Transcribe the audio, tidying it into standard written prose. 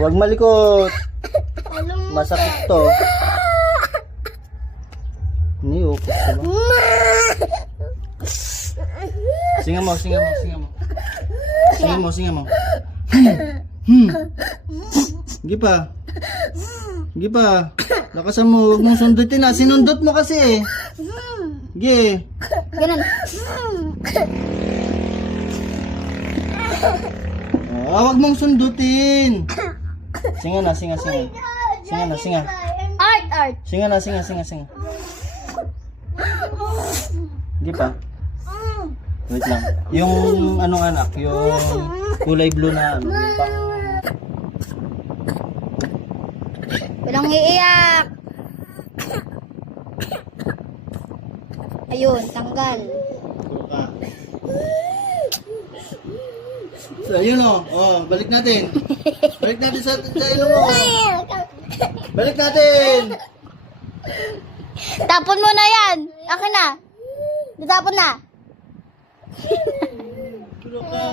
Huwag malikot. Masakit to. Niukot ka ba? Singa mo, singa mo, singa mo. Singa mo, singa mo. Sige pa. Sige pa. Lakasan mo, huwag mong sundutin na. Sinundot mo kasi eh. Sige. Ganun. Huwag mong sundutin. Singa na, singa, singa. Singa na, singa. Art. Singa na, singa, singa, singa. Sige pa. Wait lang. Yung anong anak, yung kulay blue na ano, yung pang... Walang iiyak. Ayun, tanggal. Suka. So, ayun o. Oh, balik natin. Balik natin sa ilong mo. Balik natin. Tapon mo na yan. Akin na. Natapon na. Suka.